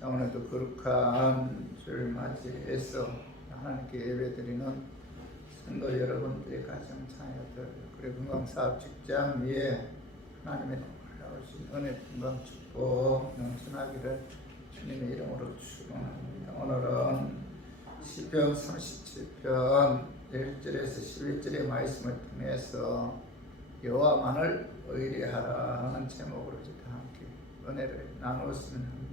자, 오늘도 거룩한 주를 맞이해서 하나님께 예배드리는 성도 여러분들의 가정 자녀들, 그리고 건강사업 직장 위에 하나님의 놀라우신 은혜, 건강, 축복 넘쳐나기를 주님의 이름으로 축원합니다. 오늘은 시편 37편 1절에서 11절의 말씀을 통해서 여호와만을 의뢰하라 하는 제목으로 다 함께 은혜를 나누었으면 합니다.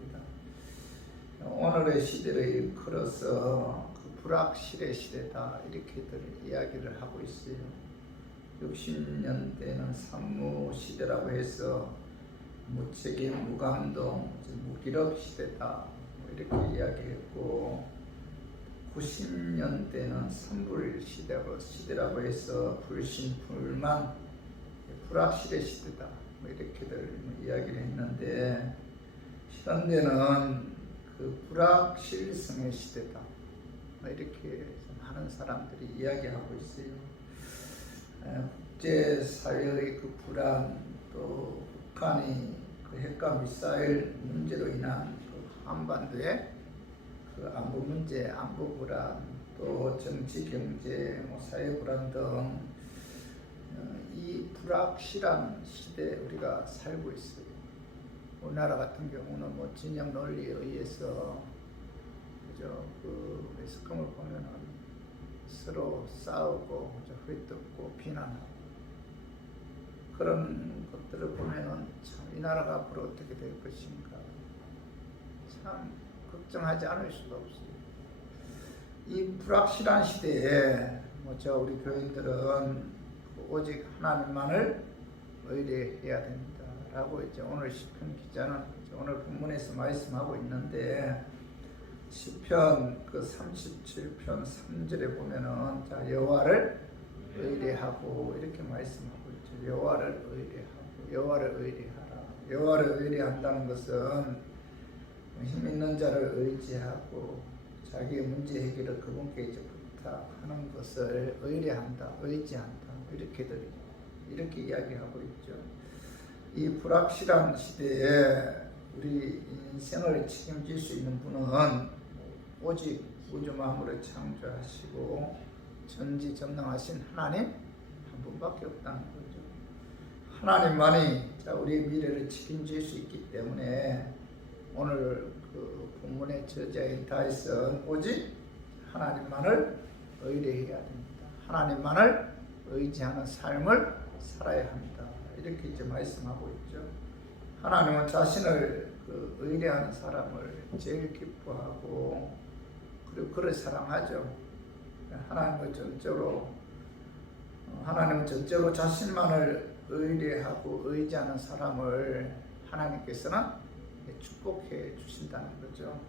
오늘의 시대를 일컬어서 그 불확실의 시대다 이렇게들 이야기를 하고 있어요. 60년대는 산무시대라고 해서 무책임, 무감동, 무기력 시대다 이렇게 이야기했고, 90년대는 산불 시대라고 해서 불신, 불만, 불확실의 시대다 이렇게들 이야기를 했는데, 현대는 그 불확실성의 시대다 이렇게 많은 사람들이 이야기하고 있어요. 국제사회의 그 불안, 또 북한이 그 핵과 미사일 문제로 인한 그 한반도의 그 안보 문제, 안보 불안, 또 정치, 경제, 사회 불안 등 이 불확실한 시대에 우리가 살고 있어요. 우리나라 같은 경우는 뭐 진영 논리에 의해서 그죠, 그 매스컴을 보면은 서로 싸우고 휘뜯고 비난하고 그런 것들을 보면은 참 이 나라가 앞으로 어떻게 될 것인가 참 걱정하지 않을 수가 없어요. 이 불확실한 시대에 우리 교인들은 오직 하나님만을 의뢰해야 됩니다 라고 이제 오늘 시편 기자는 오늘 본문에서 말씀하고 있는데, 시편 그 37편 3절에 보면은 자, 여호와를 의뢰하고 이렇게 말씀하고 있죠. 여호와를 의뢰하고, 여호와를 의뢰하라. 여호와를 의뢰한다는 것은 힘 있는 자를 의지하고 자기의 문제 해결을 그분께 이제 부탁하는 것을 의뢰한다, 의지한다 이렇게 이야기하고 있죠. 이 불확실한 시대에 우리 인생을 책임질 수 있는 분은 오직 우주 만물을 창조하시고 전지전능하신 하나님 한 분밖에 없다는 거죠. 하나님만이 우리의 미래를 책임질 수 있기 때문에 오늘 그 본문의 저자인 다윗은 오직 하나님만을 의뢰해야 됩니다. 하나님만을 의지하는 삶을 살아야 합니다. 이렇게 이제 말씀하고 있죠. 하나님은 자신을 그 의뢰하는 사람을 제일 기뻐하고 그리고 그를 사랑하죠. 하나님은 전적으로 자신만을 의뢰하고 의지하는 사람을 하나님께서는 축복해 주신다는 거죠.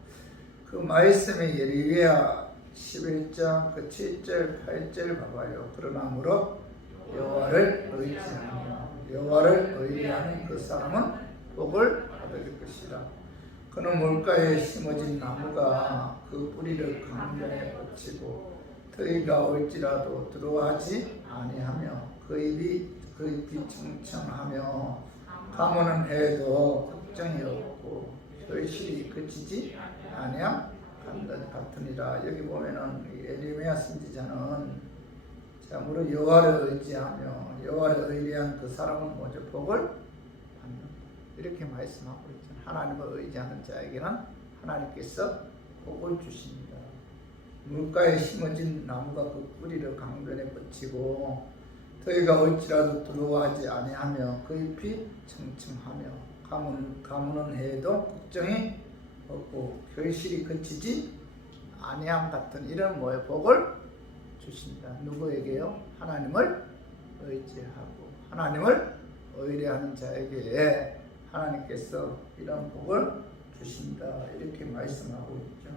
그 말씀이 예레미야 11장 그 7절 8절 봐봐요. 그러나무로 여호와를 의뢰하는 그 사람은 복을 받을 것이라. 그는 물가에 심어진 나무가 그 뿌리를 강변에 뻗치고 더위가 올지라도 들어가지 아니하며 그 잎이 청청하며 가무는 해도 걱정이 없고 결실이 그치지 아니함 같으니라. 여기 보면은 예레미야 선지자는 참으로 여호와를 의지하며 여호와를 의뢰한 그 사람은 먼저 복을 받는다 이렇게 말씀하고 있죠. 하나님을 의지하는 자에게는 하나님께서 복을 주십니다. 물가에 심어진 나무가 그 뿌리를 강변에 뻗치고 더위가 올지라도 들어오지 아니하며 그 잎이 청청하며 가무는 해도 걱정이 없고 결실이 그치지 아니함 같은 이런 복을 주신다. 누구에게요? 하나님을 의지하고 하나님을 의뢰하는 자에게 하나님께서 이런 복을 주신다 이렇게 말씀하고 있죠.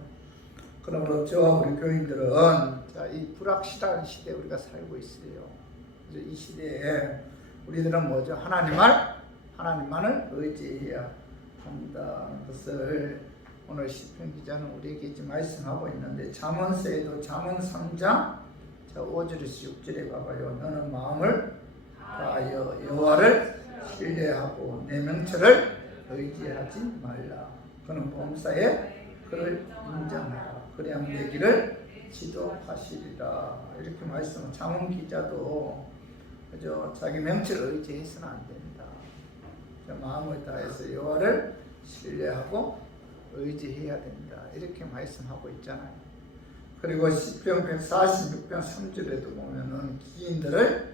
그러므로 저와 우리 교인들은 이 불확실한 시대에 우리가 살고 있어요. 그래서 이 시대에 우리들은 하나님만을 의지해야 한다는 것을 오늘 시편 기자는 우리에게 이제 말씀하고 있는데, 잠언서에도 잠언 3장 5절에서 6절에 봐봐요. 너는 마음을 다하여 여호와를 신뢰하고 내 명철을 의지하지 말라. 그는 범사에 그를 인정하라. 그래야 내 길을 지도하시리라. 이렇게 말씀. 잠언 기자도 그죠? 자기 명치를 의지해서는 안 된다. 마음을 다해서 여호와를 신뢰하고 의지해야 된다. 이렇게 말씀하고 있잖아요. 그리고 시편 146편 3절에도 보면은 기인들을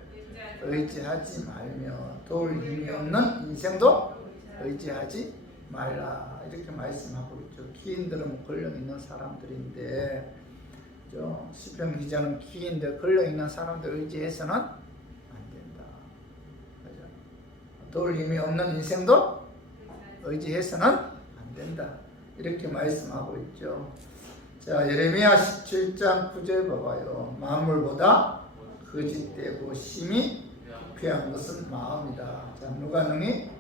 의지하지 말며 도울 힘이 없는 인생도 의지하지 말라. 이렇게 말씀하고 있죠. 기인들은 권력 있는 사람들인데 시편 기자는 기인들, 권력 있는 사람들 의지해서는 안 된다. 그죠? 도울 힘이 없는 인생도 의지해서는 안 된다. 이렇게 말씀하고 있죠. 자, 예레미야 17장 9절 봐봐요. 만물보다 거짓되고 심히 부패한 것은 마음이다. 자, 누가 능히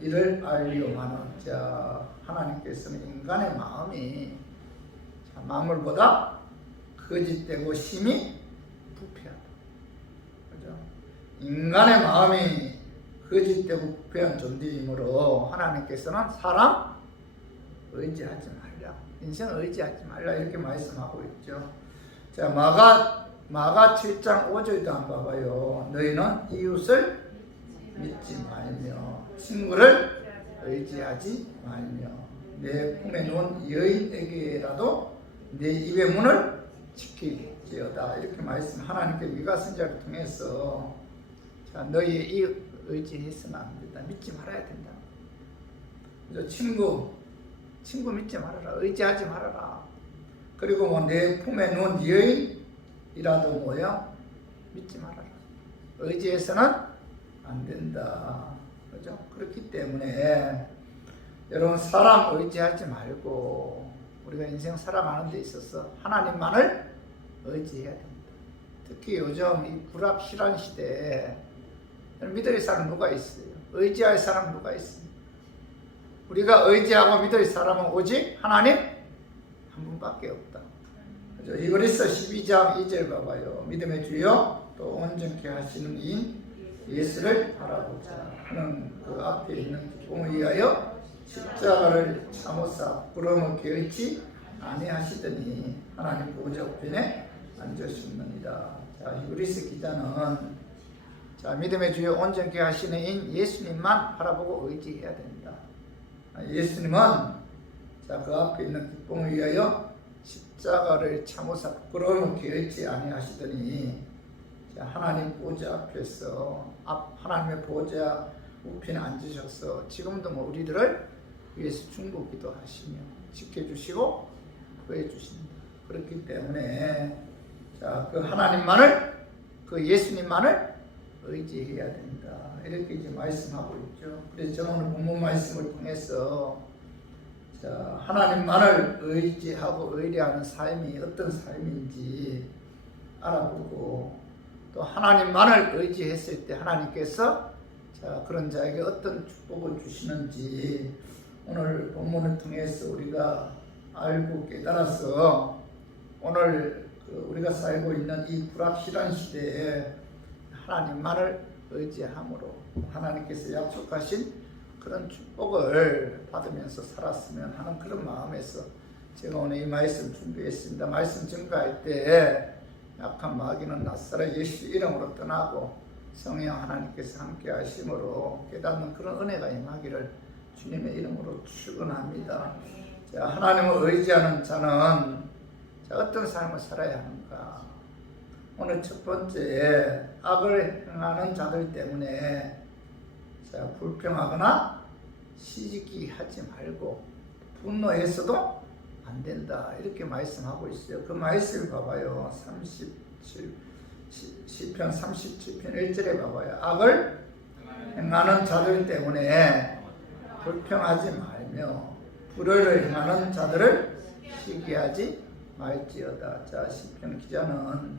이를 알리오마는 하나님께서는 인간의 마음이 만물보다 거짓되고 심히 부패하다. 그죠? 인간의 마음이 거짓되고 부패한 존재이므로 하나님께서는 사람 의지하지 말라. 인생 의지하지 말라. 이렇게 말씀하고 있죠. 자, 마가 7장 5절도 한번 봐봐요. 너희는 이웃을 믿지 말며 친구를 의지하지 말며 내 품에 놓은 여인에게라도 내 입의 문을 지킬지어다. 이렇게 말씀. 하나님께 미가 선지자를 통해서 너희의 이웃 의지해서는 안 된다. 믿지 말아야 된다. 그래서 친구 믿지 말아라. 의지하지 말아라. 그리고 내 품에 놓은 여인이라도 믿지 말아라. 의지해서는 안 된다. 그죠? 그렇기 때문에 여러분 사람 의지하지 말고 우리가 인생 살아가는 데 있어서 하나님만을 의지해야 됩니다. 특히 요즘 이 불확실한 시대에 믿을 사람 누가 있어요? 의지할 사람 누가 있어요? 우리가 의지하고 믿을 사람은 오직 하나님 한 분밖에 없다. 그죠? 이고린서 12장 2절 봐봐요. 믿음의 주여 또 온전케 하시는 이인 예수를 바라보자. 그는 그 앞에 있는 기쁨을 위하여 십자가를 참으사 부끄러움을 개의치 아니하시더니 하나님 보좌 우편에 앉으셨느니라. 자, 히브리서 기자는 믿음의 주여 온전케 하시는 인 예수님만 바라보고 의지해야 된다. 예수님은 그 앞에 있는 기쁨을 위하여 십자가를 참으사 부끄러움을 개의치 아니하시더니 하나님 보좌 앞에서 하나님의 보좌 우편에 앉으셔서 지금도 우리들을 위해서 중보기도 하시며 지켜주시고 구해주신다. 그렇기 때문에 그 하나님만을 그 예수님만을 의지해야 된다. 이렇게 이제 말씀하고 있죠. 그래서 저는 오늘 본문 말씀을 통해서 하나님만을 의지하고 의뢰하는 삶이 어떤 삶인지 알아보고 또 하나님만을 의지했을 때 하나님께서 그런 자에게 어떤 축복을 주시는지 오늘 본문을 통해서 우리가 알고 깨달아서 오늘 우리가 살고 있는 이 불확실한 시대에 하나님만을 의지함으로 하나님께서 약속하신 그런 축복을 받으면서 살았으면 하는 그런 마음에서 제가 오늘 이 말씀 준비했습니다. 말씀 증거할 때 약한 마귀는 낯설어 예수 이름으로 떠나고 성령 하나님께서 함께 하심으로 깨닫는 그런 은혜가 임하기를 주님의 이름으로 축원합니다. 하나님을 의지하는 자는 어떤 삶을 살아야 하는가? 오늘 첫 번째, 악을 행하는 자들 때문에 불평하거나 시기하지 하지 말고 분노해서도 안 된다. 이렇게 말씀하고 있어요. 그 말씀을 봐봐요. 시편 37편 1절에 봐봐요. 악을 행하는 자들 때문에 불평하지 말며 불의를 행하는 자들을 시기하지 말지어다. 자, 시편 기자는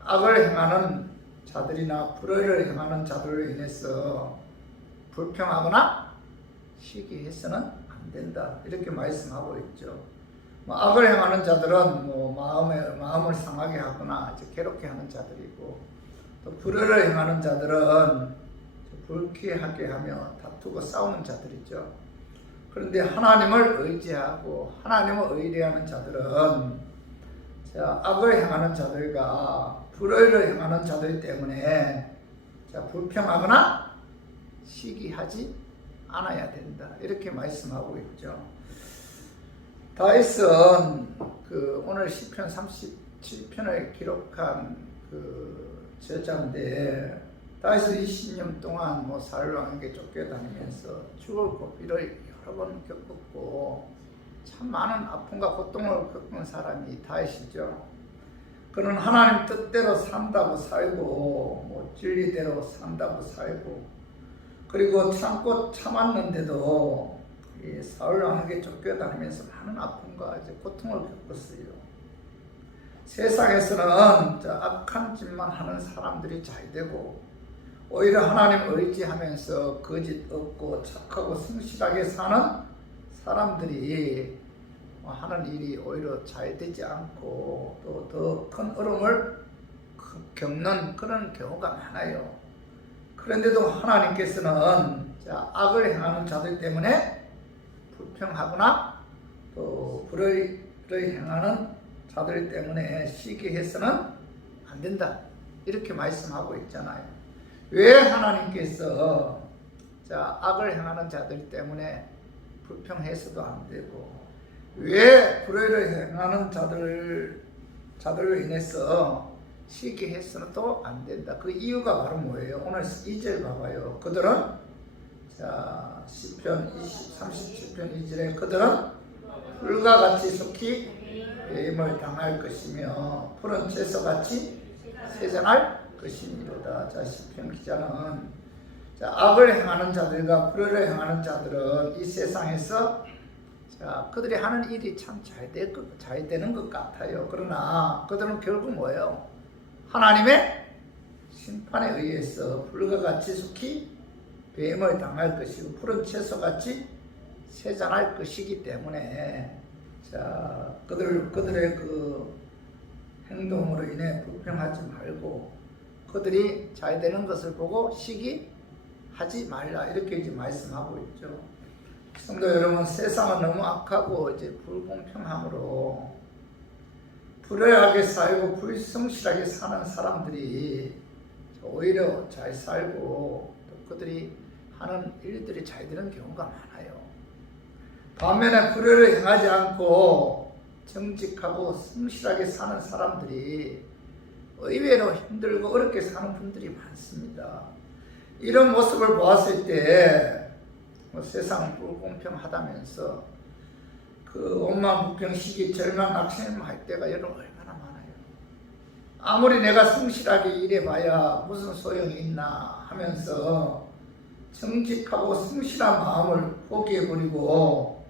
악을 행하는 자들이나 불의를 행하는 자들로 인해서 불평하거나 시기해서는 안 된다. 이렇게 말씀하고 있죠. 악을 행하는 자들은 마음을 상하게 하거나 괴롭게 하는 자들이고, 또 불의를 행하는 자들은 불쾌하게 하며 다투고 싸우는 자들이죠. 그런데 하나님을 의지하고 하나님을 의뢰하는 자들은 악을 행하는 자들과 불의를 행하는 자들 때문에 불평하거나 시기하지 않아야 된다. 이렇게 말씀하고 있죠. 다윗은 오늘 시편 37편을 기록한 저자인데, 다윗은 20년 동안 사울왕에게 쫓겨다니면서 죽을 고비를 여러 번 겪었고 참 많은 아픔과 고통을 겪은 사람이 다윗이죠. 그는 하나님 뜻대로 산다고 살고 진리대로 산다고 살고, 그리고 참고 참았는데도 사울왕에게 쫓겨다니면서 많은 아픔과 고통을 겪었어요. 세상에서는 악한 짓만 하는 사람들이 잘 되고, 오히려 하나님 의지하면서 거짓 없고 착하고 성실하게 사는 사람들이 하는 일이 오히려 잘 되지 않고 또 더 큰 어려움을 겪는 그런 경우가 많아요. 그런데도 하나님께서는 악을 행하는 자들 때문에 불평하거나 또 불의를 행하는 자들 때문에 시기해서는 안 된다. 이렇게 말씀하고 있잖아요. 왜 하나님께서 악을 행하는 자들 때문에 불평해서도 안 되고, 왜 불의를 행하는 자들로 인해서 시기해서는 또 안 된다. 그 이유가 바로 뭐예요? 오늘 2절 봐봐요. 그들은 시편 37편 2절에 그들은 풀과 같이 속히 배임을 당할 것이며 푸른 채소같이 세잔할 것이니로다. 시편 기자는 악을 행하는 자들과 불의를 행하는 자들은 이 세상에서 그들이 하는 일이 참 잘 되는 것 같아요. 그러나 그들은 결국 뭐예요? 하나님의 심판에 의해서 불과 같이 속히 배임을 당할 것이고 푸른 채소같이 세잔할 것이기 때문에 그들의 행동으로 인해 불평하지 말고 그들이 잘 되는 것을 보고 시기하지 말라. 이렇게 말씀하고 있죠. 성도 여러분, 세상은 너무 악하고 불공평함으로 불의하게 살고 불성실하게 사는 사람들이 오히려 잘 살고 또 그들이 하는 일들이 잘 되는 경우가 많아요. 반면에 불의를 행하지 않고 정직하고 성실하게 사는 사람들이 의외로 힘들고 어렵게 사는 분들이 많습니다. 이런 모습을 보았을 때 세상은 불공평하다면서 원망불평 시기 절망 낙심할 때가 여러분 얼마나 많아요. 아무리 내가 성실하게 일해봐야 무슨 소용이 있나 하면서 정직하고 성실한 마음을 포기해버리고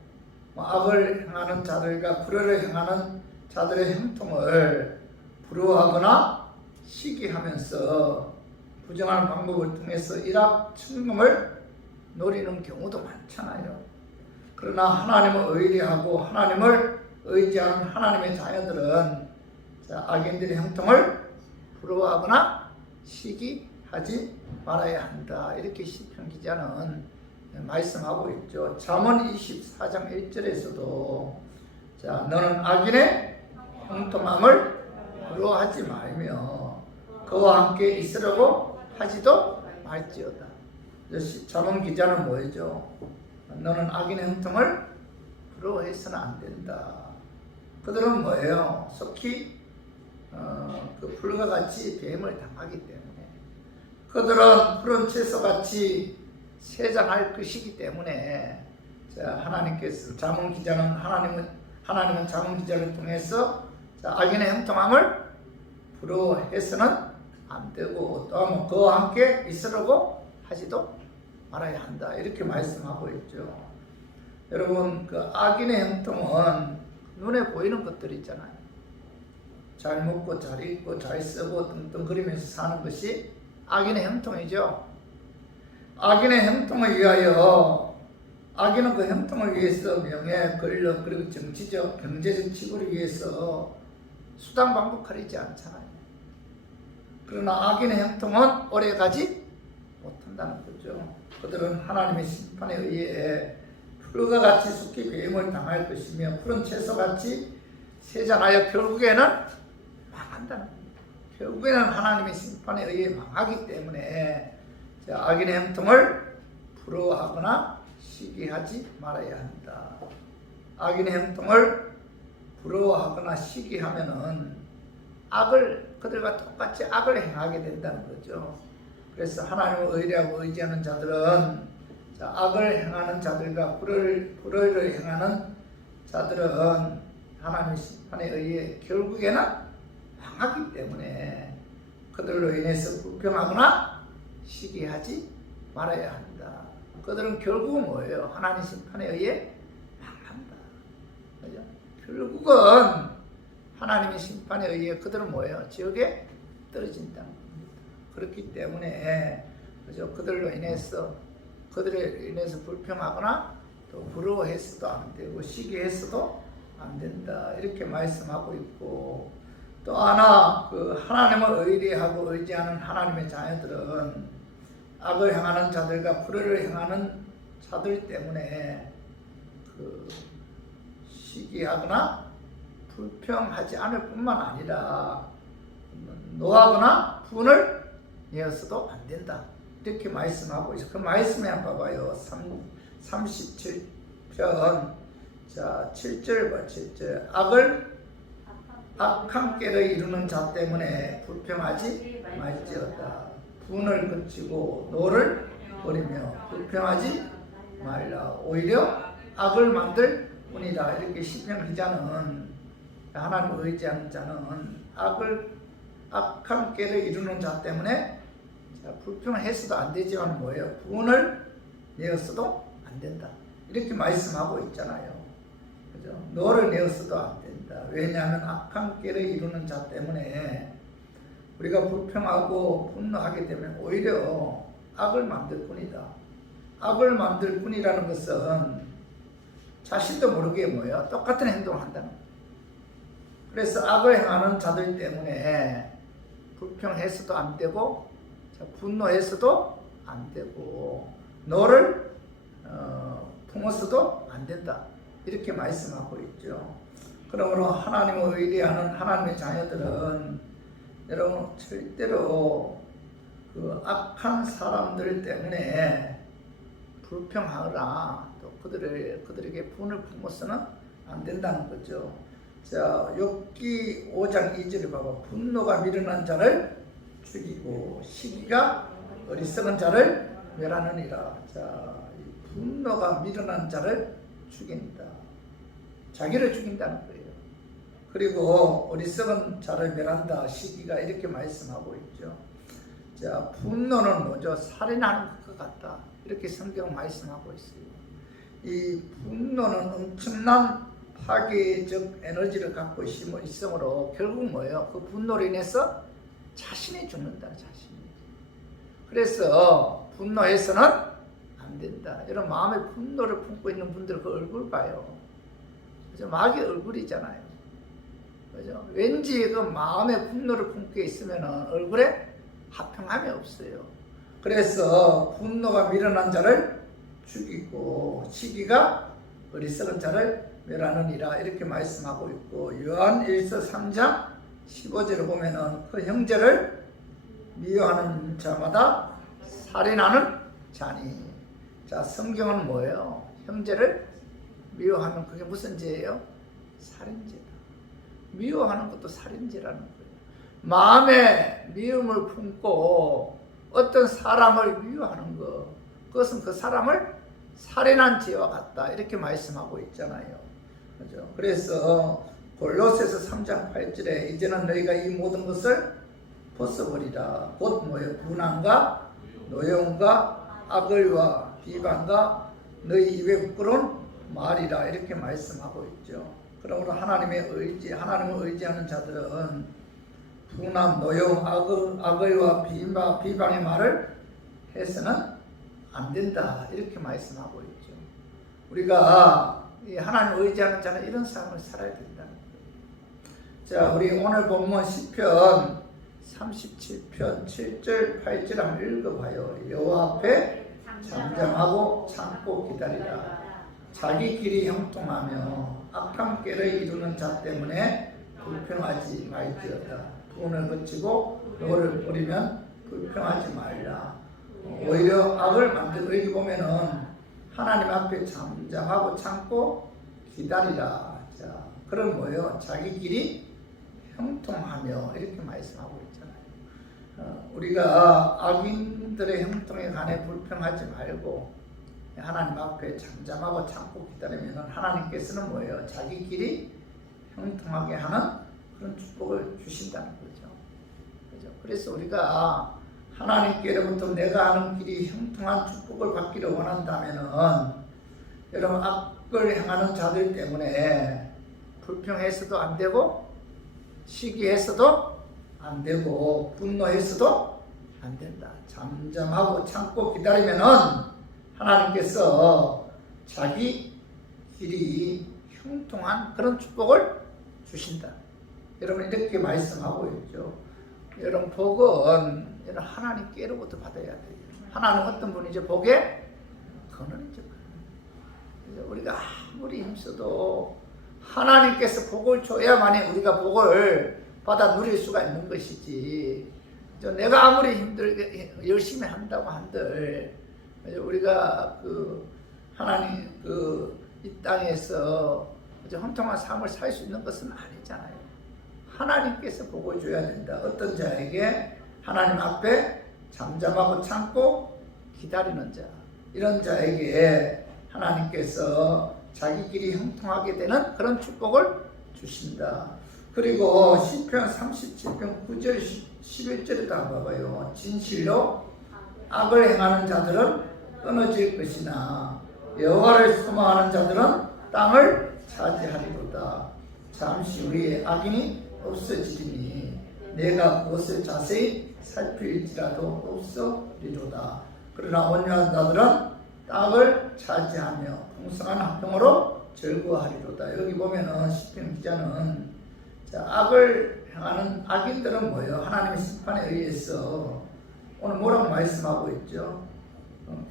악을 행하는 자들과 불의를 행하는 자들의 형통을 부러워하거나 시기하면서 부정한 방법을 통해서 일확천금을 노리는 경우도 많잖아요. 그러나 하나님을 의뢰하고 하나님을 의지하는 하나님의 자녀들은 악인들의 형통을 부러워하거나 시기하지 말아야 한다. 이렇게 시편 기자는 말씀하고 있죠. 잠언 24장 1절에서도 너는 악인의 형통함을 부러워하지 말며 그와 함께 있으려고 하지도 말지어다. 잠언 기자는 뭐죠? 너는 악인의 형통을 부러워해서는 안 된다. 그들은 뭐예요? 속히 불과 같이 배임을 당하기 때문에, 그들은 푸른 채소같이 세잔할 것이기 때문에 하나님께서 잠언 기자는 하나님은 잠언 기자를 통해서 악인의 형통함을 부러워해서는 안 되고 또 그와 함께 있으려고 하지도 말아야 한다. 이렇게 말씀하고 있죠. 여러분, 악인의 형통은 눈에 보이는 것들이 있잖아요. 잘 먹고 잘 입고 잘 쓰고 뚱뚱거리면서 사는 것이 악인의 형통이죠. 악인의 형통을 위하여, 악인은 그 형통을 위해서 명예, 권력, 그리고 정치적, 경제적 지구를 위해서 수단 방법 가리지 않잖아요. 그러나 악인의 형통은 오래가지 못한다는 거죠. 그들은 하나님의 심판에 의해 풀과 같이 숙기 배임을 당할 것이며 푸른 채소같이 세잔하여 결국에는 망한다는 겁니다. 결국에는 하나님의 심판에 의해 망하기 때문에 악인의 형통을 부러워하거나 시기하지 말아야 한다. 악인의 형통을 부러워하거나 시기하면은 그들과 똑같이 악을 행하게 된다는 거죠. 그래서 하나님을 의뢰하고 의지하는 자들은 악을 행하는 자들과 불의를 행하는 자들은 하나님의 심판에 의해 결국에는 망하기 때문에 그들로 인해서 불평하거나 시기하지 말아야 한다. 그들은 결국은 뭐예요? 하나님 심판에 의해 망한다. 그죠? 결국은 하나님의 심판에 의해 그들은 뭐예요? 지옥에 떨어진다는 겁니다. 그렇기 때문에 그죠? 그들로 인해서 불평하거나 또 부러워해서도 안 되고 시기해서도 안 된다. 이렇게 말씀하고 있고, 또 하나 하나님을 의뢰하고 의지하는 하나님의 자녀들은 악을 행하는 자들과 불의를 행하는 자들 때문에 시기하거나 불평하지 않을 뿐만 아니라 노하거나 분을 내어서도 안 된다. 이렇게 말씀하고 있어요. 그 말씀에 한번 봐봐요. 37편 7절 봐. 7절. 악한 꾀를 이루는 자 때문에 불평하지 말지어다. 분을 그치고 노를 버리며 불평하지 말라. 오히려 악을 만들 뿐이다. 이렇게 시편 기자는, 하나님을 의지하는 자는 악한 꾀를 이루는 자 때문에 불평을 했어도 안 되지만 뭐예요? 분을 내었어도 안 된다. 이렇게 말씀하고 있잖아요. 그죠? 노를 내었어도 안 된다. 왜냐하면 악한 꾀를 이루는 자 때문에 우리가 불평하고 분노하게 되면 오히려 악을 만들 뿐이다. 악을 만들 뿐이라는 것은 자신도 모르게 뭐예요? 똑같은 행동을 한다는 거예요. 그래서 악을 행하는 자들 때문에 불평해서도 안 되고 분노해서도 안 되고 노를 품어서도 안 된다. 이렇게 말씀하고 있죠. 그러므로 하나님을 의뢰하는 하나님의 자녀들은 여러분 절대로 악한 사람들 때문에 불평하거나 또 그들에게 분을 품어서는 안 된다는 거죠. 자, 욥기 5장 2절을 봐봐. 분노가 미련한 자를 죽이고 시기가 어리석은 자를 멸하느니라. 자, 분노가 미련한 자를 죽인다. 자기를 죽인다는 거예요. 그리고 어리석은 자를 멸한다. 시기가 이렇게 말씀하고 있죠. 자, 분노는 뭐죠? 살인하는 것 같다. 이렇게 성경 말씀하고 있어요. 이 분노는 엄청난 파괴적 에너지를 갖고 있으므로 결국 뭐예요? 그 분노로 인해서 자신이 죽는다. 자신이. 그래서 분노해서는 안 된다. 이런 마음의 분노를 품고 있는 분들 그 얼굴 봐요. 그죠? 마귀 얼굴이잖아요. 그죠? 왠지 그 마음의 분노를 품고 있으면 얼굴에 화평함이 없어요. 그래서 분노가 미련한 자를 죽이고 시기가 어리석은 자를 멸하느니라. 이렇게 말씀하고 있고, 요한 1서 3장 15절을 보면은 그 형제를 미워하는 자마다 살인하는 자니. 자, 성경은 뭐예요? 형제를 미워하면 그게 무슨 죄예요? 살인죄다. 미워하는 것도 살인죄라는 거예요. 마음에 미움을 품고 어떤 사람을 미워하는 것, 그것은 그 사람을 살인한 죄와 같다. 이렇게 말씀하고 있잖아요. 그죠? 그래서 골로새서 3장 8절에 이제는 너희가 이 모든 것을 벗어버리라. 곧 뭐예요? 분함과 노여움과 악의와 비방과 너희 입에 부끄러운 말이라. 이렇게 말씀하고 있죠. 그러므로 하나님을 의지하는 자들은 분함, 노여움, 악의와 비방의 말을 해서는 안 된다. 이렇게 말씀하고 있죠. 우리가 하나님을 의지하는 자는 이런 삶을 살아야 된다는 거예요. 자, 우리 오늘 본문 시편 37편 7절 8절 한번 읽어봐요. 여호와 앞에 잠잠하고 참고 기다리라. 자기 길이 형통하며 악한 꾀를 이루는 자 때문에 불평하지 말지어다. 분을 그치고 너를 버리면 불평하지 말라. 오히려 악을 만들고 여기 보면은 하나님 앞에 잠잠하고 참고 기다리라. 자, 그럼 뭐예요? 자기 길이 형통하며 이렇게 말씀하고 있잖아요. 우리가 악인들의 형통에 관해 불평하지 말고 하나님 앞에 잠잠하고 참고 기다리면 하나님께서는 뭐예요? 자기 길이 형통하게 하는 그런 축복을 주신다는 거죠. 그죠? 그래서 우리가 하나님께로부터 내가 하는 길이 형통한 축복을 받기를 원한다면은 여러분 악을 행하는 자들 때문에 불평해서도 안 되고 시기해서도 안 되고 분노해서도 안 된다. 잠잠하고 참고 기다리면은 하나님께서 자기 길이 형통한 그런 축복을 주신다. 여러분 이렇게 말씀하고 있죠. 여러분 복은 여러분 하나님께로부터 받아야 돼요. 하나님 어떤 분이죠? 복의 근원이죠. 우리가 아무리 힘써도 하나님께서 복을 줘야만이 우리가 복을 받아 누릴 수가 있는 것이지. 내가 아무리 힘들게 열심히 한다고 한들 우리가 하나님 이 땅에서 혼통한 삶을 살 수 있는 것은 아니잖아요. 하나님께서 복을 줘야 된다. 어떤 자에게 하나님 앞에 잠잠하고 참고 기다리는 자, 이런 자에게 하나님께서 자기 길이 형통하게 되는 그런 축복을 주신다. 그리고 시편 37편 9절 11절에도 한번 봐봐요. 진실로 악을 행하는 자들은 끊어질 것이나 여호와를 소망하는 자들은 땅을 차지하리로다. 잠시 후에 악인이 없어지리니 내가 그것을 자세히 살필지라도 없어리로다. 그러나 온유한 자들은 땅을 차지하며 풍성한 한평으로 즐거워하리로다. 여기 보면은 시편 기자는 악을 행하는 악인들은 뭐예요? 하나님의 심판에 의해서 오늘 뭐라고 말씀하고 있죠?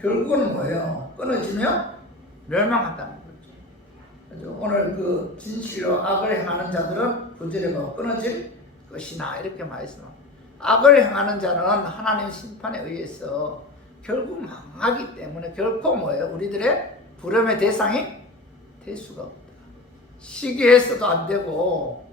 결국은 뭐예요? 끊어지며 멸망한다는 거죠. 오늘 진실로 악을 행하는 자들은 구절에 끊어질 것이나 이렇게 말씀합니다. 악을 행하는 자는 하나님의 심판에 의해서 결국 망하기 때문에 결코 뭐예요? 우리들의 부름의 대상이 될 수가 없다. 시기해서도 안 되고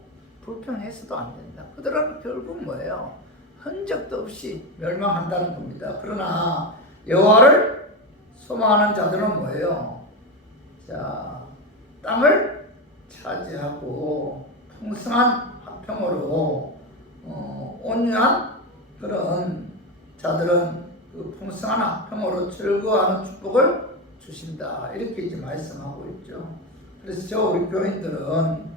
불평해서도 안 된다. 그들은 결국 뭐예요? 흔적도 없이 멸망한다는 겁니다. 그러나 여호와를 소망하는 자들은 뭐예요? 자, 땅을 차지하고 풍성한 화평으로 온유한 그런 자들은 그 풍성한 화평으로 즐거워하는 축복을 주신다. 이렇게 이제 말씀하고 있죠. 그래서 우리 교인들은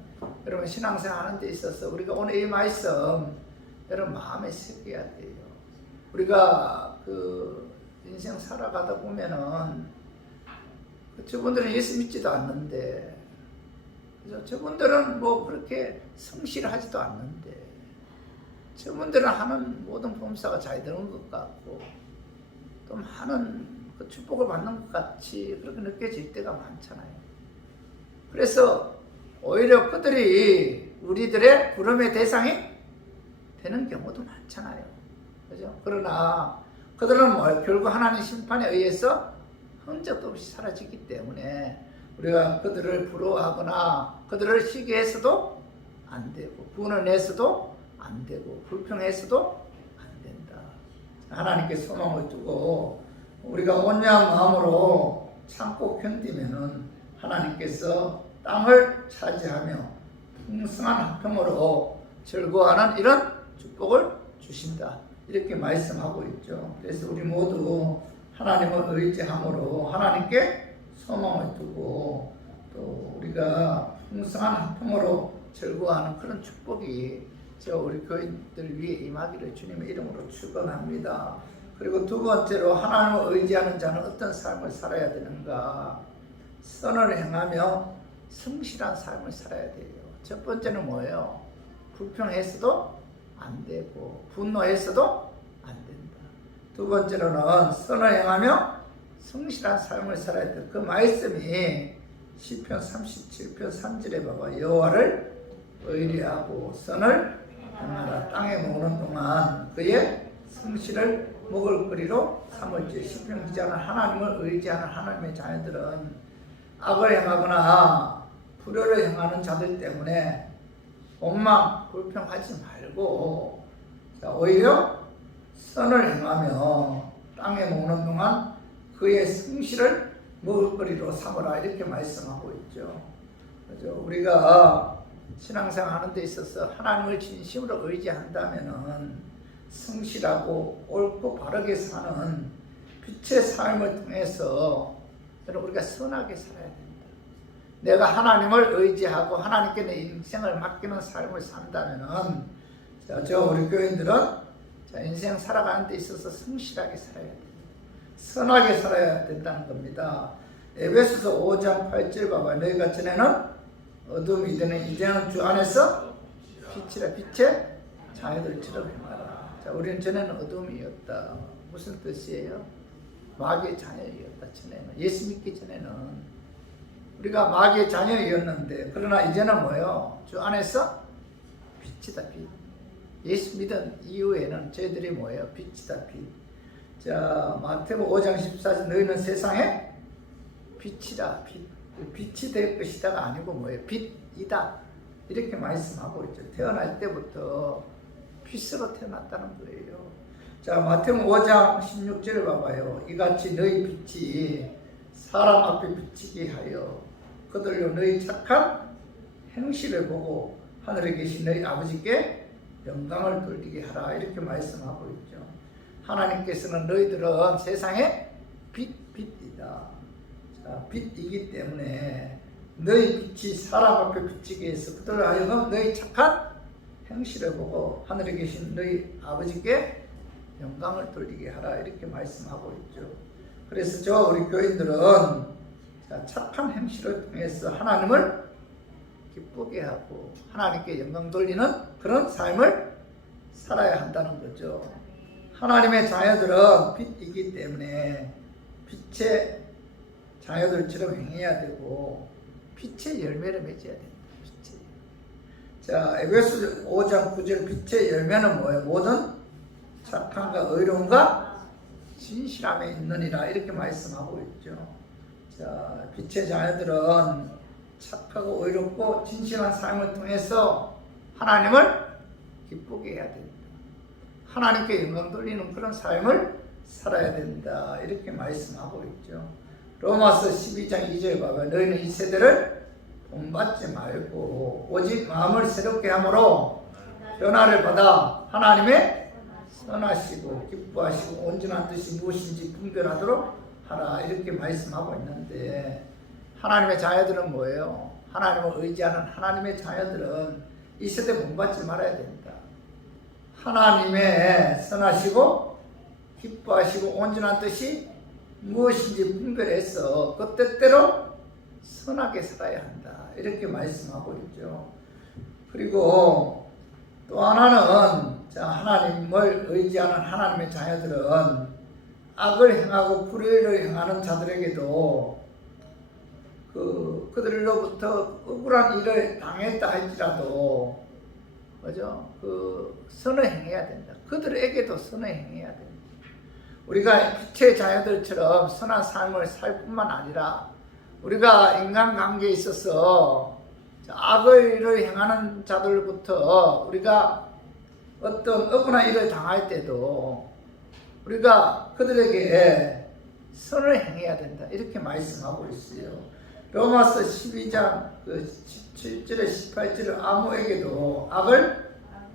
여러분 신앙생활 하는 데 있어서 우리가 오늘 이 말씀 여러분 마음에 새겨야 돼요. 우리가 인생 살아가다 보면은 저분들은 예수 믿지도 않는데 저분들은 뭐 그렇게 성실하지도 않는데 저분들은 하는 모든 범사가 잘 되는 것 같고 또 많은 축복을 받는 것 같이 그렇게 느껴질 때가 많잖아요. 그래서 오히려 그들이 우리들의 부름의 대상이 되는 경우도 많잖아요. 그죠? 그러나 그들은 결국 하나님 심판에 의해서 흔적도 없이 사라지기 때문에 우리가 그들을 부러워하거나 그들을 시기해서도 안 되고 분원해서도 안 되고 불평해서도 안 된다. 하나님께 소망을 두고 우리가 온유한 마음으로 참고 견디면은 하나님께서 땅을 차지하며 풍성한 화평으로 즐거워하는 이런 축복을 주신다. 이렇게 말씀하고 있죠. 그래서 우리 모두 하나님을 의지함으로 하나님께 소망을 두고 또 우리가 풍성한 화평으로 즐거워하는 그런 축복이 우리 교인들 위에 임하기를 주님의 이름으로 축원합니다. 그리고 두 번째로 하나님을 의지하는 자는 어떤 삶을 살아야 되는가? 선을 행하며 성실한 삶을 살아야 돼요. 첫 번째는 뭐예요? 불평했어도 안 되고 분노했어도 안 된다. 두 번째로는 선을 행하며 성실한 삶을 살아야 돼. 그 말씀이 시편 37편 3절에 봐봐. 여호와를 의리하고 선을 행하라. 땅에 모으는 동안 그의 성실을 먹을거리로 삼을지. 시편 기자는 하나님을 의지하는 하나님의 자녀들은 악을 행하거나 불효를 행하는 자들 때문에 원망 불평하지 말고, 자, 오히려 선을 행하며 땅에 모으는 동안 그의 성실을 먹을거리로 삼으라. 이렇게 말씀하고 있죠. 그죠? 우리가 신앙생활 하는 데 있어서 하나님을 진심으로 의지한다면은 성실하고 옳고 바르게 사는 빛의 삶을 통해서 우리가 선하게 살아야 됩니다. 내가 하나님을 의지하고 하나님께 내 인생을 맡기는 삶을 산다면은, 저 우리 교인들은 인생 살아가는 데 있어서 성실하게 살아야 됩니다. 선하게 살아야 된다는 겁니다. 에베소서 5장 8절 봐봐. 너희가 전에는 어둠이 되는 이제는 주 안에서 빛이라. 빛의 자녀들처럼 행하라. 자, 우리는 전에는 어둠이었다. 무슨 뜻이에요? 마귀의 자녀였다. 전에는 예수 믿기 전에는 우리가 마귀의 자녀였는데, 그러나 이제는 뭐예요? 주 안에서 빛이다. 빛. 예수 믿은 이후에는 저희들이 뭐예요? 빛이다. 빛. 자, 마태복음 5장 14절 너희는 세상에 빛이다. 빛. 빛이 될 것이다가 아니고 뭐예요? 빛이다. 이렇게 말씀하고 있죠. 태어날 때부터 빛으로 태어났다는 거예요. 자, 마태복음 5장 16절을 봐봐요. 이같이 너희 빛이 사람 앞에 비치게 하여 그들로 너희 착한 행실을 보고 하늘에 계신 너희 아버지께 영광을 돌리게 하라. 이렇게 말씀하고 있죠. 하나님께서는 너희들은 세상의 빛이다. 자, 빛이기 때문에 너희 빛이 사람 앞에 비치게 해서 그들을 하여금 너희 착한 행실을 보고 하늘에 계신 너희 아버지께 영광을 돌리게 하라. 이렇게 말씀하고 있죠. 그래서 저 우리 교인들은 착한 행실을 통해서 하나님을 기쁘게 하고 하나님께 영광 돌리는 그런 삶을 살아야 한다는 거죠. 하나님의 자녀들은 빛이기 때문에 빛의 자녀들처럼 행해야 되고 빛의 열매를 맺어야 됩니다. 빛의. 자, 에베소 5장 9절 빛의 열매는 뭐예요? 모든 착함과 의로움과 진실함에 있느니라. 이렇게 말씀하고 있죠. 자, 빛의 자녀들은 착하고 의롭고 진실한 삶을 통해서 하나님을 기쁘게 해야 됩니다. 하나님께 영광 돌리는 그런 삶을 살아야 된다. 이렇게 말씀하고 있죠. 로마서 12장 2절 봐봐. 너희는 이 세대를 본받지 말고 오직 마음을 새롭게 함으로 변화를 받아 하나님의 선하시고 기뻐하시고 온전한 뜻이 무엇인지 분별하도록 하라. 이렇게 말씀하고 있는데, 하나님의 자녀들은 뭐예요? 하나님을 의지하는 하나님의 자녀들은 이 세대 본받지 말아야 됩니다. 하나님의 선하시고 기뻐하시고 온전한 뜻이 무엇인지 분별해서 그 뜻대로 선하게 살아야 한다. 이렇게 말씀하고 있죠. 그리고 또 하나는, 자, 하나님을 의지하는 하나님의 자녀들은 악을 행하고 불의를 행하는 자들에게도 그들로부터 억울한 일을 당했다 할지라도, 그죠? 선을 행해야 된다. 그들에게도 선을 행해야 된다. 우리가 빛의 자녀들처럼 선한 삶을 살 뿐만 아니라 우리가 인간관계에 있어서 악을 행하는 자들부터 우리가 어떤 억울한 일을 당할 때도 우리가 그들에게 선을 행해야 된다. 이렇게 말씀하고 있어요. 로마서 12장 17절에 18절에 아무에게도 악을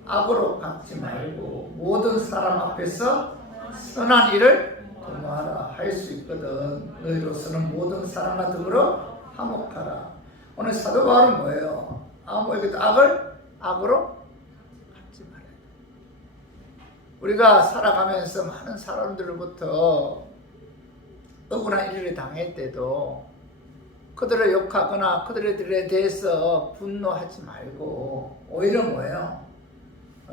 악으로 갚지 말고 모든 사람 앞에서 선한 일을 도모하라. 할 수 있거든. 너희로서는 모든 사람과 더불어 화목하라. 오늘 사도 바울은 뭐예요? 아무에게도 악을 악으로 갚지 말아야 돼. 우리가 살아가면서 많은 사람들로부터 억울한 일을 당할 때도 그들을 욕하거나 그들에 대해서 분노하지 말고 오히려 뭐예요?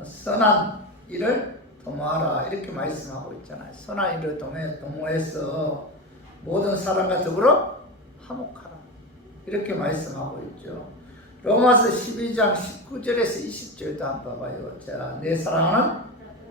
선한 일을 도모하라. 이렇게 말씀하고 있잖아요. 선한 일을 도모해서 모든 사람과 더불어 화목하라. 이렇게 말씀하고 있죠. 로마서 12장 19절에서 20절도 한번 봐봐요. 자, 내 사랑하는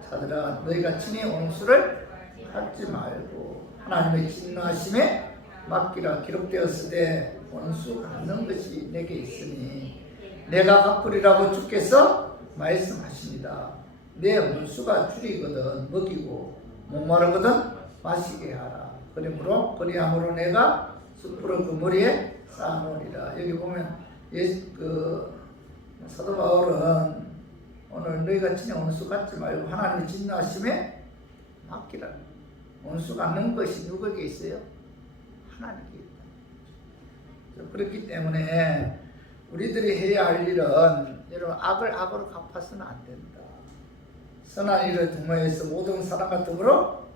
자들아 너희가 친히 원수를 갚지 말고 하나님의 진노하심에 맡기라. 기록되었으되 원수 갚는 것이 내게 있으니 내가 갚으리라고 주께서 말씀하십니다. 내 원수가 줄이거든 먹이고 목마르거든 마시게 하라. 그러므로 내가 숯불을 그 머리에 쌓아놓으리라. 여기 보면 사도 바울은 오늘 너희가 친히 원수 갖지 말고 하나님의 진노하심에 맡기라. 원수 갖는 것이 누구에게 있어요? 하나님께 있다. 그렇기 때문에 우리들이 해야 할 일은 여러분 악을 악으로 갚아서는 안 된다. 선한 일을 등모해서 모든 사람과 더불어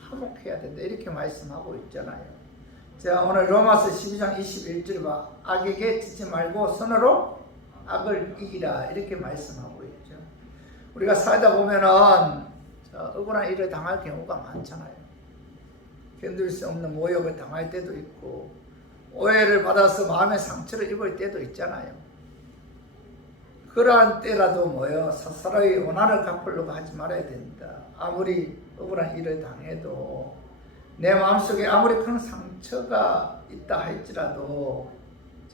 화목해야 된다. 이렇게 말씀하고 있잖아요. 자, 오늘 로마서 12장 21절 봐. 악에게 지지 말고 선으로 악을 이기라. 이렇게 말씀하고 있죠. 우리가 살다 보면은 억울한 일을 당할 경우가 많잖아요. 견딜 수 없는 모욕을 당할 때도 있고 오해를 받아서 마음의 상처를 입을 때도 있잖아요. 그러한 때라도 서로의 원한을 갚으려고 하지 말아야 된다. 아무리 억울한 일을 당해도 내 마음속에 아무리 큰 상처가 있다 할지라도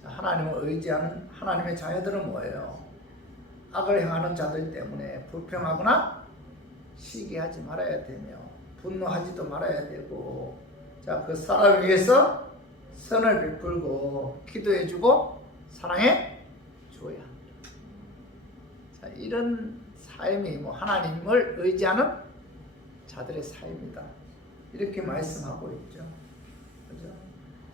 하나님을 의지하는 하나님의 자녀들은 악을 행하는 자들 때문에 불평하거나 시기하지 말아야 되며 분노하지도 말아야 되고 그 사람을 위해서 선을 베풀고 기도해주고 사랑해 줘야 합니다. 이런 삶이 하나님을 의지하는 자들의 삶이다. 이렇게 말씀하고 있죠. 그죠?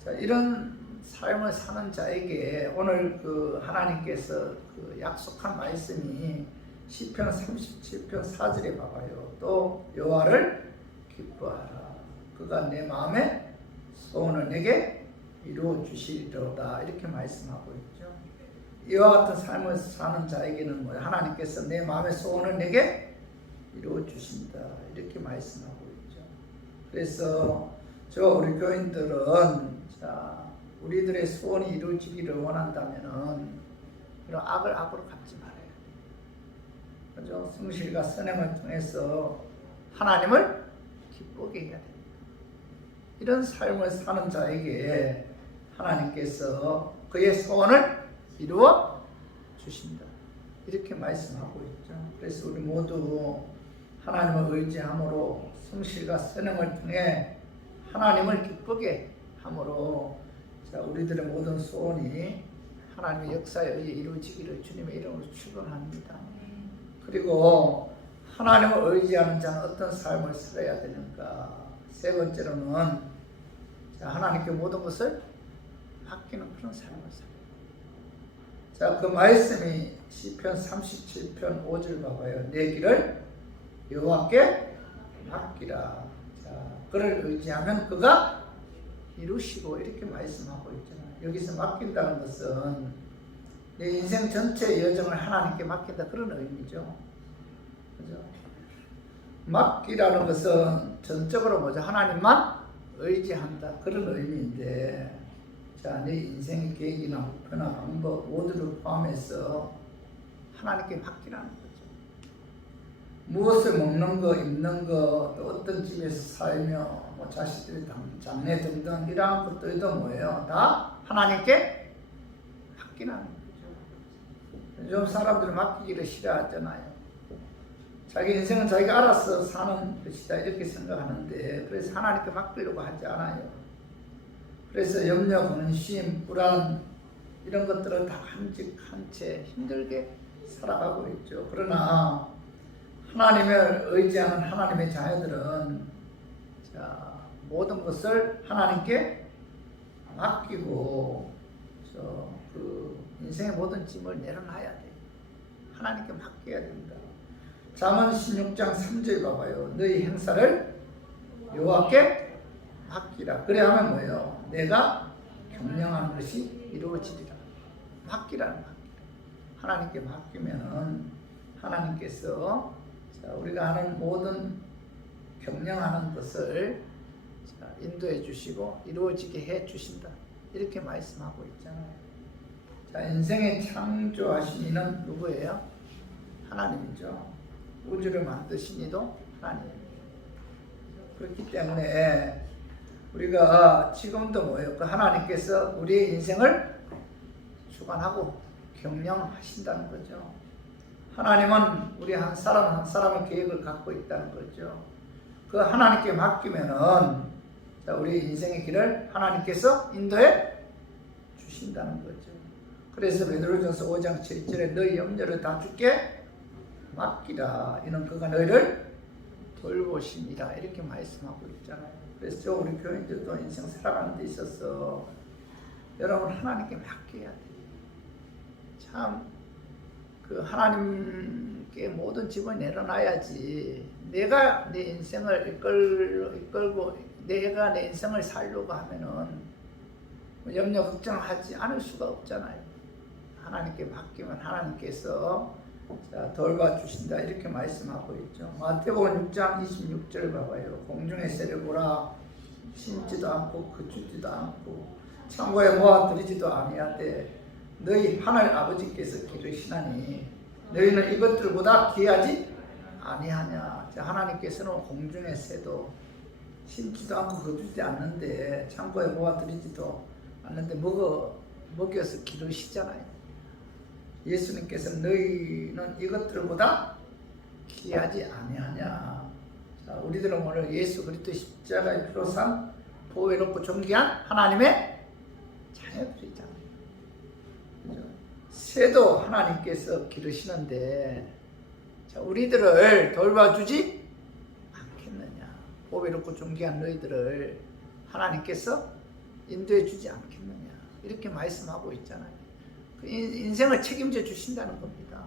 자, 이런 삶을 사는 자에게 오늘 하나님께서 약속한 말씀이 시편 37편 4절에 봐봐요. 또 여호와를 기뻐하라. 그가 내 마음의 소원을 내게 이루어 주시리로다. 이렇게 말씀하고 있죠. 이와 같은 삶을 사는 자에게는 하나님께서 내 마음의 소원을 내게 이루어 주신다. 이렇게 말씀하고 있죠. 그래서 우리 교인들은 우리들의 소원이 이루어지기를 원한다면은 그런 악을 악으로 갚지 말아야 돼요. 그죠? 성실과 선행을 통해서 하나님을 기쁘게 해야 됩니다. 이런 삶을 사는 자에게 하나님께서 그의 소원을 이루어 주신다. 이렇게 말씀하고 있죠. 그래서 우리 모두 하나님을 의지함으로 성실과 선행을 통해 하나님을 기쁘게 함으로 우리들의 모든 소원이 하나님의 역사에 의해 이루어지기를 주님의 이름으로 축원합니다. 그리고 하나님을 의지하는 자는 어떤 삶을 살아야 되는가? 세 번째로는 하나님께 모든 것을 맡기는 그런 삶을 살아요. 그 말씀이 시편 37편 5절 봐봐요. 내 길을 여호와께 맡기라. 그를 의지하면 그가 이루시고 이렇게 말씀하고 있잖아요. 여기서 맡긴다는 것은 내 인생 전체의 여정을 하나님께 맡긴다 그런 의미죠. 그죠? 맡기라는 것은 전적으로 하나님만 의지한다 그런 의미인데 내 인생의 계획이나 목표나 방법 모두를 포함해서 하나님께 맡기라는 거죠. 무엇을 먹는 거, 입는 거, 또 어떤 집에서 살며 자식들의 장래 등등 이러한 것들도 다 하나님께 맡기라는 거죠. 요즘 사람들은 맡기기를 싫어하잖아요. 자기 인생은 자기가 알아서 사는 것이다 이렇게 생각하는데 그래서 하나님께 맡기려고 하지 않아요. 그래서 염려, 근심, 불안 이런 것들은 다 한 채 힘들게 살아가고 있죠. 그러나 하나님을 의지하는 하나님의 자녀들은 모든 것을 하나님께 맡기고 인생의 모든 짐을 내려놔야 돼요. 하나님께 맡겨야 된다. 잠언 16장 3절 봐봐요. 너희 행사를 여호와께 맡기라. 그래 하면 내가 경영하는 것이 이루어지리라. 맡기라는 맡기라. 하나님께 맡기면은 하나님께서 우리가 하는 모든 경영하는 것을 인도해 주시고 이루어지게 해 주신다. 이렇게 말씀하고 있잖아요. 자, 인생의 창조하신 이는 누구예요? 하나님이죠. 우주를 만드신 이도 하나님입니다. 그렇기 때문에 우리가 지금도 뭐예요? 그 하나님께서 우리의 인생을 주관하고 경영하신다는 거죠. 하나님은 우리 한 사람 한 사람의 계획을 갖고 있다는 거죠. 그 하나님께 맡기면은 우리 인생의 길을 하나님께서 인도해 주신다는 거죠. 그래서 베드로전서 5장 7절에 너희 염려를 다 주께 맡기라. 이는 그가 너희를 돌보십니다. 이렇게 말씀하고 있잖아요. 그래서 우리 교인들도 인생 살아가는 데 있어서 여러분 하나님께 맡겨야 돼요. 참 그 하나님께 모든 집을 내려놔야지 내가 내 인생을 이끌고 내가 내 인생을 살려고 하면은 염려 걱정하지 않을 수가 없잖아요. 하나님께 맡기면 하나님께서 돌봐주신다 이렇게 말씀하고 있죠. 마태복음 6장 26절 봐봐요. 공중의 새를 보라. 심지도 않고 그치지도 않고 창고에 모아들이지도 아니하되 너희 하늘 아버지께서 기르시나니 너희는 이것들보다 귀하지 아니하냐. 하나님께서는 공중의 새도 심지도 않고 거두지 않는데 창고에 모아들이지도 않는데 먹여서 기르시잖아요. 예수님께서는 너희는 이것들보다 귀하지 아니하냐. 자, 우리들은 오늘 예수 그리스도 십자가의 피로 산 보배롭고 존귀한 하나님의 자녀들이잖아요. 그죠? 새도 하나님께서 기르시는데 자, 우리들을 돌봐주지 않겠느냐. 보배롭고 존귀한 너희들을 하나님께서 인도해 주지 않겠느냐. 이렇게 말씀하고 있잖아요. 인생을 책임져 주신다는 겁니다.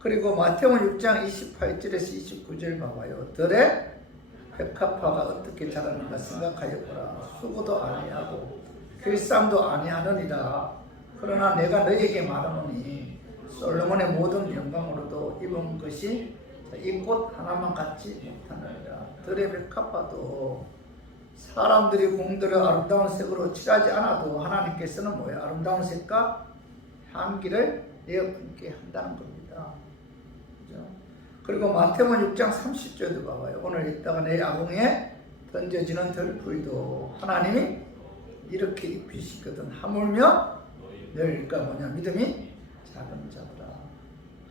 그리고 마태복음 6장 28절에서 29절 봐봐요. 들에 백합화가 어떻게 자라는가 생각하여 보라. 수고도 아니하고 길쌈도 아니하느니라. 그러나 내가 너희에게 말하노니 솔로몬의 모든 영광으로도 입은 것이 이 꽃 하나만 같지 못하느니라. 들의 백합화도 사람들이 공들여 아름다운 색으로 칠하지 않아도 하나님께서는 뭐예요? 아름다운 색과 향기를 내어 품게 한다는 겁니다. 그죠? 그리고 마태복음 6장 30절도 봐봐요. 오늘 이따가 내일 아궁에 던져지는 들풀이도 하나님이 이렇게 입히시거든. 하물며 너희가 뭐냐? 믿음이 작은 자보다.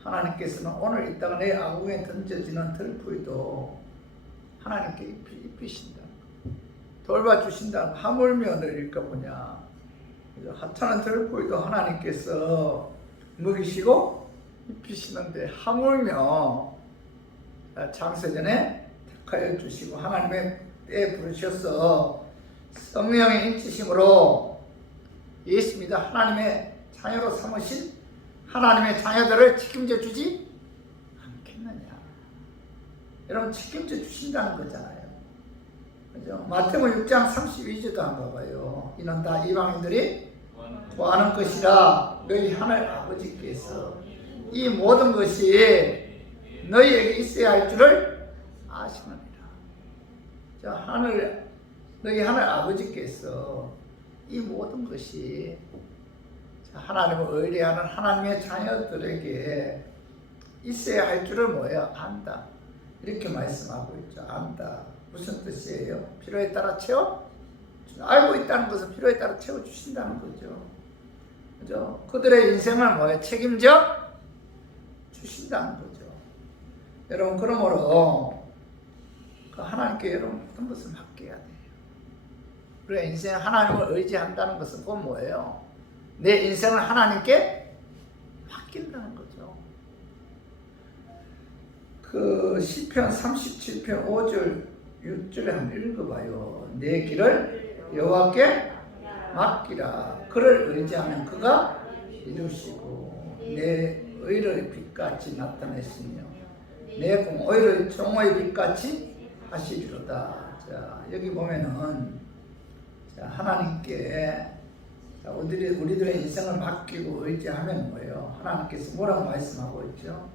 하나님께서는 오늘 이따가 내일 아궁에 던져지는 들풀이도 하나님께 입히신다. 돌봐주신다. 하물며 너희가 뭐냐? 하찮은 들풀이도 하나님께서 먹이시고 입히시는데 하물며 창세전에 택하여 주시고 하나님의 때에 부르셔서 성령의 인치심으로 예수입니다. 하나님의 자녀로 삼으신 하나님의 자녀들을 책임져 주지 않겠느냐. 여러분 책임져 주신다는 거잖아요. 그죠? 마태복음 6장 32절도 한번 봐봐요. 이는 다 이방인들이 구하는 것이라 너희 하늘 아버지께서 이 모든 것이 너희에게 있어야 할 줄을 아시느니라. 자, 너희 하늘 아버지께서 이 모든 것이 하나님을 의뢰하는 하나님의 자녀들에게 있어야 할 줄을 뭐예요? 안다. 이렇게 말씀하고 있죠. 안다. 무슨 뜻이에요? 필요에 따라 알고 있다는 것은 필요에 따라 채워주신다는 거죠. 그죠? 그들의 인생을 뭐예요? 책임져 주신다는 거죠. 여러분, 그러므로 하나님께 여러분 모든 것을 맡겨야 돼요. 그래, 인생 하나님을 의지한다는 것은 곧 뭐예요? 내 인생을 하나님께 맡긴다는 거죠. 그 시편 37편 5절 6절에 한번 읽어봐요. 내 길을 여호와께 맡기라. 그를 의지하면 그가 이루시고 내 의를 빛같이 나타내시며 내 공의를 정오의 빛같이 하시리로다. 자, 여기 보면은 하나님께 우리들의 인생을 맡기고 의지하면 뭐예요? 하나님께서 뭐라고 말씀하고 있죠?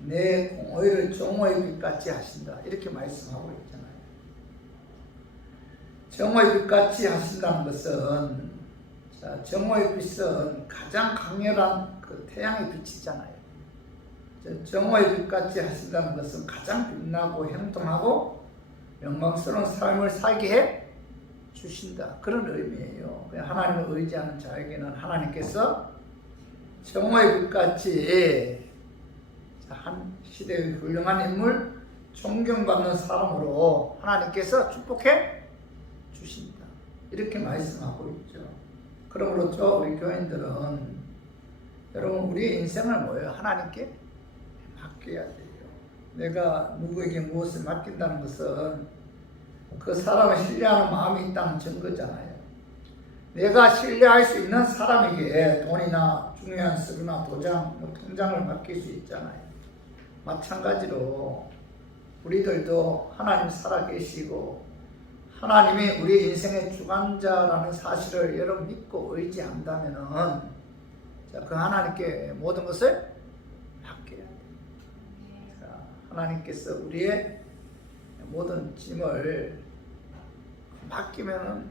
내 공의를 정오의 빛같이 하신다. 이렇게 말씀하고 있잖아요. 정오의 빛같이 하신다는 것은 자, 정오의 빛은 가장 강렬한 그 태양의 빛이잖아요. 정오의 빛같이 하신다는 것은 가장 빛나고 형통하고 영광스러운 삶을 살게 해 주신다. 그런 의미예요. 하나님을 의지하는 자에게는 하나님께서 정오의 빛같이 한 시대의 훌륭한 인물, 존경받는 사람으로 하나님께서 축복해 주신다. 이렇게 말씀하고 있죠. 그러므로 우리 교인들은 여러분 우리 인생을 뭐예요? 하나님께 맡겨야 돼요. 내가 누구에게 무엇을 맡긴다는 것은 그 사람을 신뢰하는 마음이 있다는 증거잖아요. 내가 신뢰할 수 있는 사람에게 돈이나 중요한 서류나 도장, 통장을 맡길 수 있잖아요. 마찬가지로 우리들도 하나님 살아계시고 하나님이 우리 인생의 주관자라는 사실을 여러분 믿고 의지한다면은 그 하나님께 모든 것을 맡겨야 돼요. 하나님께서 우리의 모든 짐을 맡기면은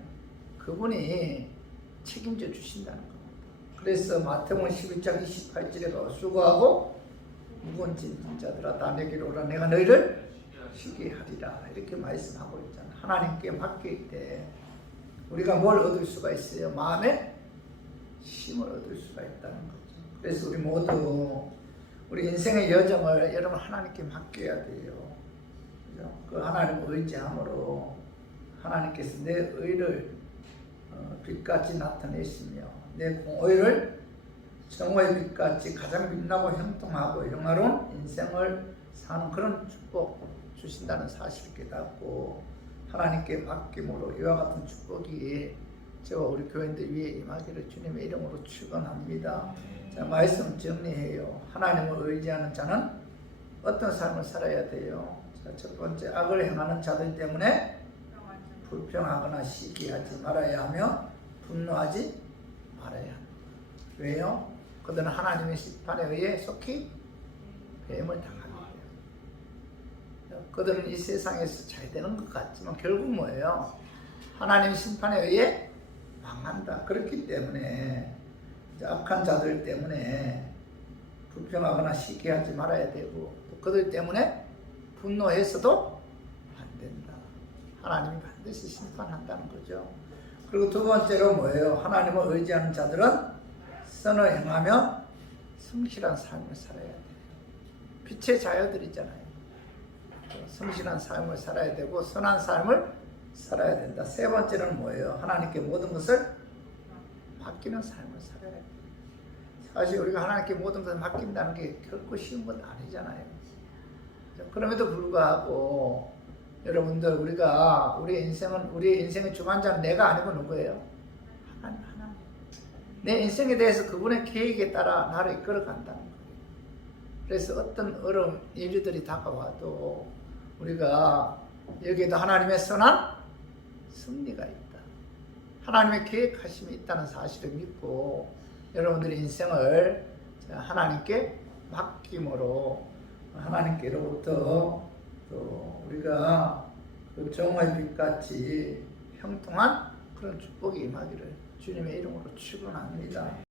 그분이 책임져 주신다는 겁니다. 그래서 마태복음 11장 28절에 수고하고 무거운 짐진 자들아 다 내게로 오라 내가 너희를 쉬게 하리라 이렇게 말씀하고 있잖아요. 하나님께 맡길 때 우리가 뭘 얻을 수가 있어요? 마음에 힘을 얻을 수가 있다는 거죠. 그래서 우리 모두 우리 인생의 여정을 여러분 하나님께 맡겨야 돼요. 그죠? 그 하나님을 의지함으로 하나님께서 내 의를 빛같이 나타내시며 내 공의를 정오의 빛같이 가장 빛나고 형통하고 영화로운 인생을 사는 그런 축복 주신다는 사실을 깨닫고 하나님께 맡김으로 이와 같은 축복이 저와 우리 교인들 위에 임하기를 주님의 이름으로 축원합니다. 자, 말씀 정리해요. 하나님을 의지하는 자는 어떤 삶을 살아야 돼요? 자, 첫 번째, 악을 행하는 자들 때문에 불평하거나 시기하지 말아야 하며 분노하지 말아야 합니다. 왜요? 그들은 하나님의 심판에 의해 속히 뱀을 당합니다. 그들은 이 세상에서 잘 되는 것 같지만 결국 뭐예요? 하나님 심판에 의해 망한다. 그렇기 때문에 악한 자들 때문에 불평하거나 시기하지 말아야 되고 또 그들 때문에 분노해서도 안 된다. 하나님이 반드시 심판한다는 거죠. 그리고 두 번째로 뭐예요? 하나님을 의지하는 자들은 선을 행하며 성실한 삶을 살아야 돼요. 빛의 자녀들이잖아요. 성실한 삶을 살아야 되고 선한 삶을 살아야 된다. 세 번째는 뭐예요? 하나님께 모든 것을 맡기는 삶을 살아야 돼요. 사실 우리가 하나님께 모든 것을 맡긴다는 게 결코 쉬운 건 아니잖아요. 그럼에도 불구하고 여러분들 우리가 우리 인생의 주관자는 내가 아니고 누구예요? 하나님. 내 인생에 대해서 그분의 계획에 따라 나를 이끌어 간다는 거예요. 그래서 어떤 어려운 일들이 다가와도 우리가 여기에도 하나님의 선한 승리가 있다. 하나님의 계획하심이 있다는 사실을 믿고 여러분들의 인생을 하나님께 맡김으로 하나님께로부터 또 우리가 그 정오의 빛같이 형통한 그런 축복이 임하기를 주님의 이름으로 축원합니다.